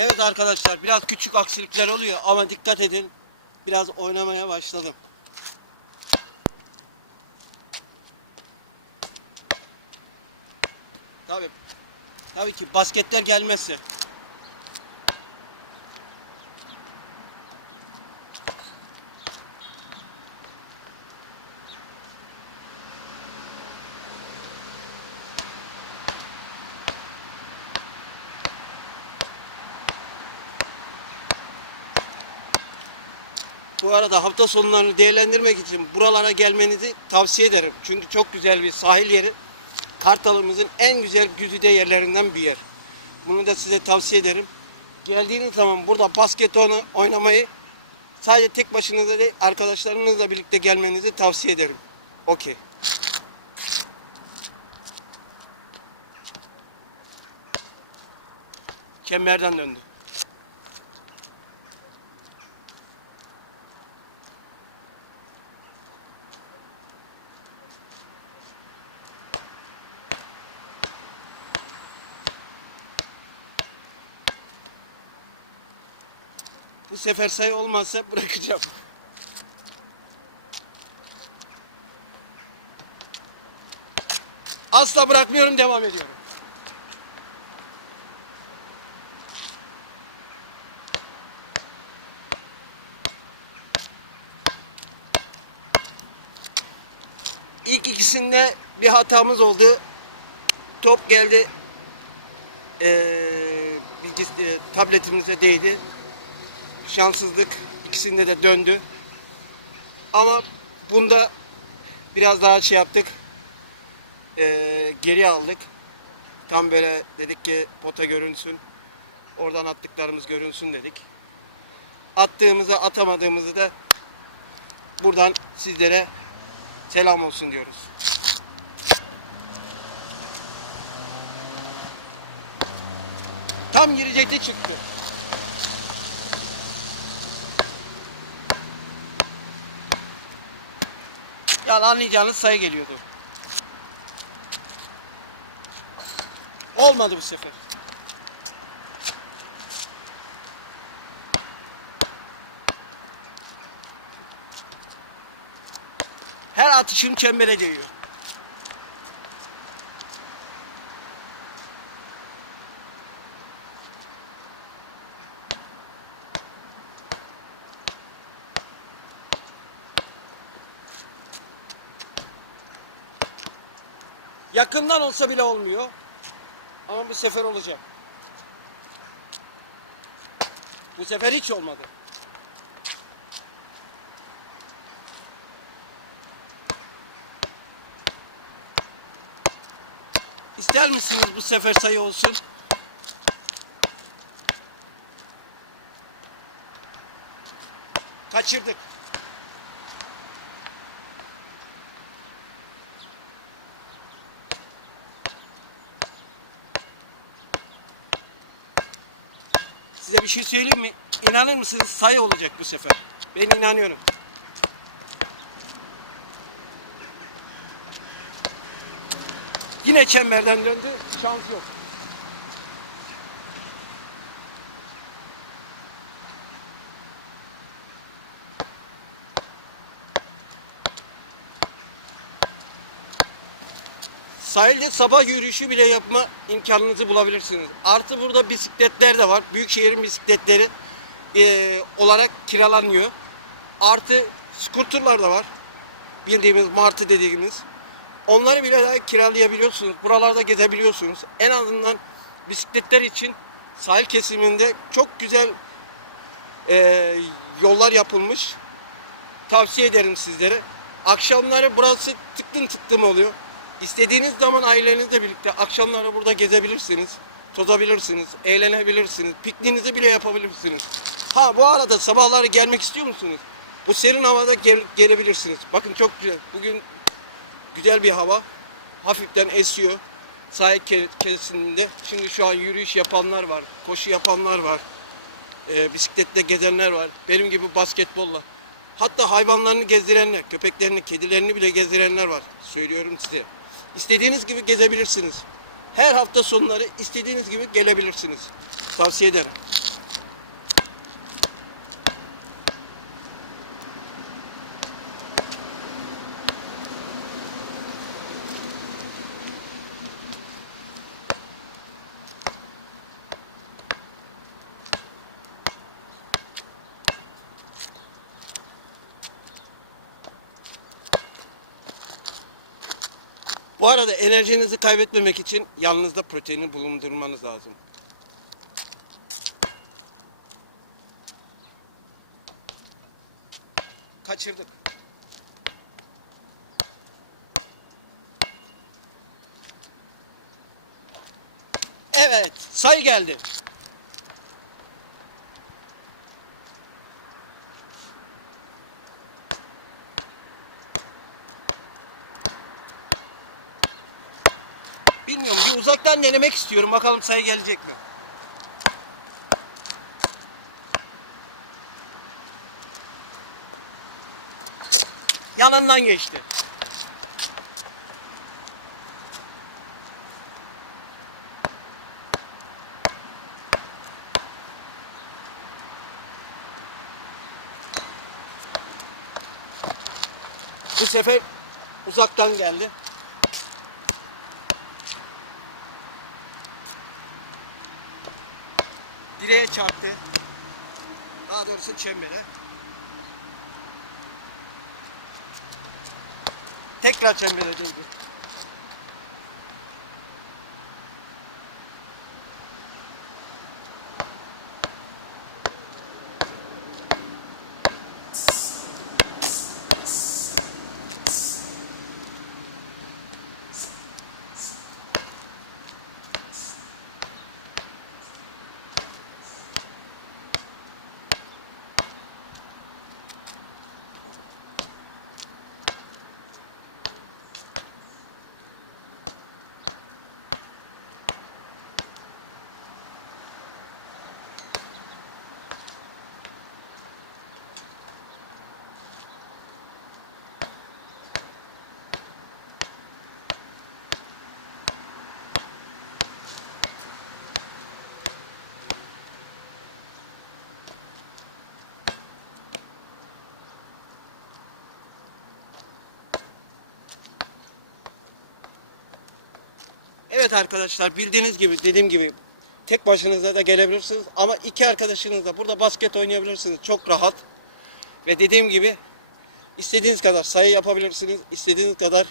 Evet arkadaşlar biraz küçük aksilikler oluyor ama dikkat edin. Biraz oynamaya başladım. Tabii. Tabii ki basketler gelmezse. Bu arada hafta sonlarını değerlendirmek için buralara gelmenizi tavsiye ederim. Çünkü çok güzel bir sahil yeri. Kartalımızın en güzel güzide yerlerinden bir yer. Bunu da size tavsiye ederim. Geldiğiniz zaman burada basket oyna- oynamayı sadece tek başınıza değil arkadaşlarınızla birlikte gelmenizi tavsiye ederim. Okey. Çemberden döndü. Bu sefer sayı olmazsa bırakacağım. Asla bırakmıyorum, devam ediyorum. İlk ikisinde bir hatamız oldu. Top geldi. Ee, bilgis- e, tabletimize değdi şanssızlık ikisinde de döndü. Ama bunda biraz daha şey yaptık. Ee, geri aldık. Tam böyle dedik ki pota görünsün. Oradan attıklarımız görünsün dedik. Attığımızı atamadığımızı da buradan sizlere selam olsun diyoruz. Tam girecekti çıktı. Yani anlayacağınız sayı geliyordu. Olmadı bu sefer. Her atışım çembere değiyor. Yakından olsa bile olmuyor. Ama bu sefer olacak. Bu sefer hiç olmadı. İster misiniz bu sefer sayı olsun? Kaçırdık. Size bir şey söyleyeyim mi? İnanır mısınız sayı olacak bu sefer. Ben inanıyorum. Yine çemberden döndü. Şans yok. Sahilde sabah yürüyüşü bile yapma imkanınızı bulabilirsiniz. Artı burada bisikletler de var. Büyükşehir'in bisikletleri eee, olarak kiralanıyor. Artı skuterlar da var. Bildiğimiz martı dediğimiz. Onları bile daha kiralayabiliyorsunuz. Buralarda gezebiliyorsunuz. En azından bisikletler için sahil kesiminde çok güzel eee, yollar yapılmış. Tavsiye ederim sizlere. Akşamları burası tıklım tıklım oluyor. İstediğiniz zaman ailenizle birlikte akşamları burada gezebilirsiniz, tozabilirsiniz, eğlenebilirsiniz, pikniğinizi bile yapabilirsiniz. Ha bu arada sabahları gelmek istiyor musunuz? Bu serin havada gel- gelebilirsiniz. Bakın çok güzel. Bugün güzel bir hava. Hafiften esiyor. Sahil ke- kesiminde. Şimdi şu an yürüyüş yapanlar var, koşu yapanlar var, e, bisikletle gezenler var. Benim gibi basketbolla. Hatta hayvanlarını gezdirenler, köpeklerini, kedilerini bile gezdirenler var. Söylüyorum size. İstediğiniz gibi gezebilirsiniz. Her hafta sonları istediğiniz gibi gelebilirsiniz. Tavsiye ederim. Bu arada enerjinizi kaybetmemek için yanınızda proteini bulundurmanız lazım. Kaçırdık. Evet, sayı geldi. Bilmiyorum, bir uzaktan denemek istiyorum. Bakalım sayı gelecek mi? Yanından geçti. Bu sefer uzaktan geldi. Direğe çarptı. Daha doğrusu çembere. Tekrar çembere döndü. Evet arkadaşlar bildiğiniz gibi dediğim gibi tek başınıza da gelebilirsiniz ama iki arkadaşınızla burada basket oynayabilirsiniz. Çok rahat. Ve dediğim gibi istediğiniz kadar sayı yapabilirsiniz istediğiniz kadar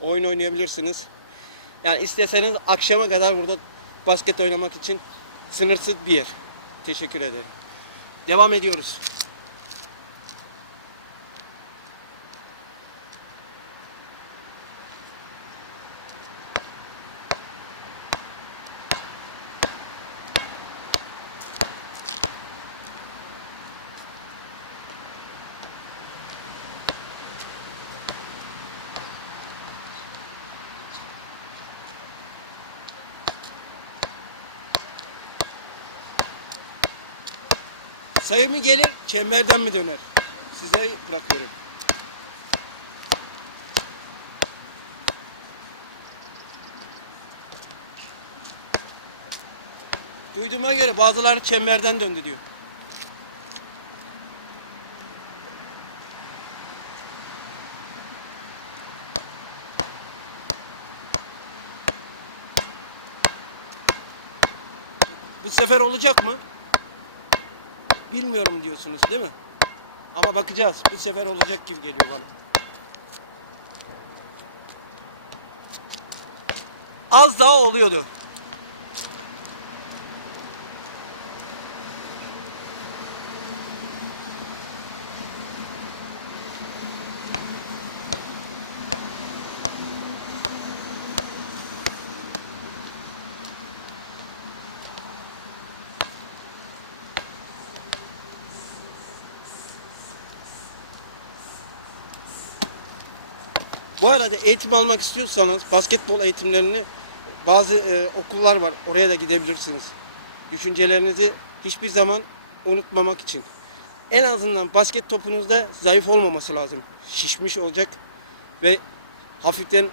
oyun oynayabilirsiniz. Yani isteseniz akşama kadar burada basket oynamak için sınırsız bir yer. Teşekkür ederim. Devam ediyoruz sayı mı gelir çemberden mi döner size bırakıyorum Duyduğuma göre bazıları çemberden döndü diyor. Bu sefer olacak mı? Bilmiyorum diyorsunuz değil mi? Ama bakacağız. Bu sefer olacak gibi geliyor bana. Az daha oluyordu. Bu arada eğitim almak istiyorsanız basketbol eğitimlerini bazı e, okullar var. Oraya da gidebilirsiniz. Düşüncelerinizi hiçbir zaman unutmamak için. En azından basket topunuzda zayıf olmaması lazım. Şişmiş olacak ve hafiften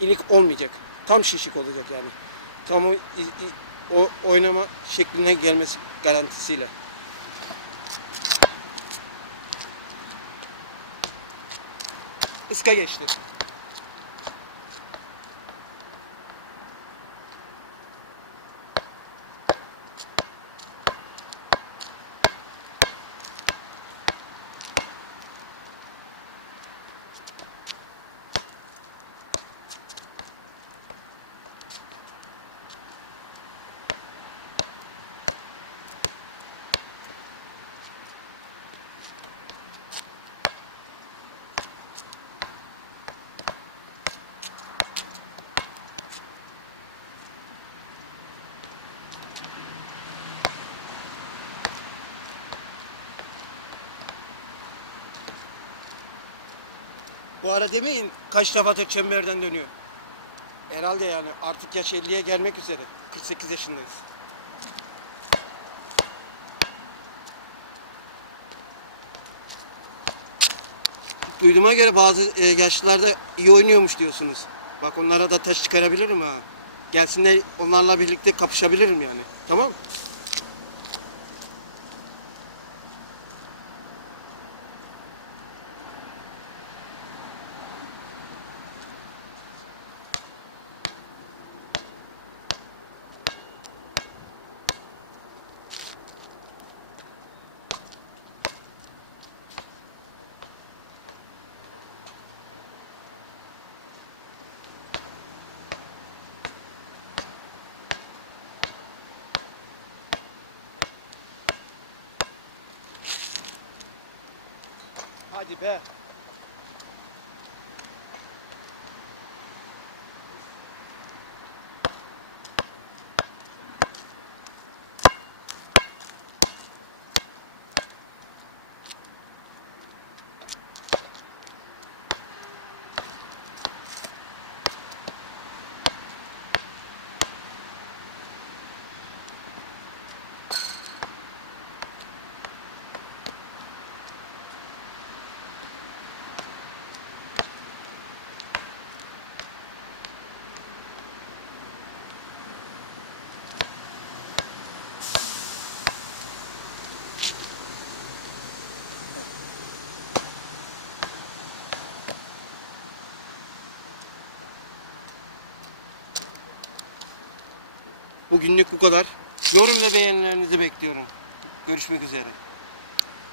inik olmayacak. Tam şişik olacak yani. Tam o, o oynama şekline gelmesi garantisiyle. Iska geçti. Bu ara demeyin kaç defa da çemberden dönüyor. Herhalde yani artık yaş 50'ye gelmek üzere. 48 yaşındayız. Duyduğuma göre bazı e, yaşlılar da iyi oynuyormuş diyorsunuz. Bak onlara da taş çıkarabilirim ha. Gelsinler onlarla birlikte kapışabilirim yani. Tamam Hadi Radibé Bugünlük bu kadar. Yorum ve beğenilerinizi bekliyorum. Görüşmek üzere.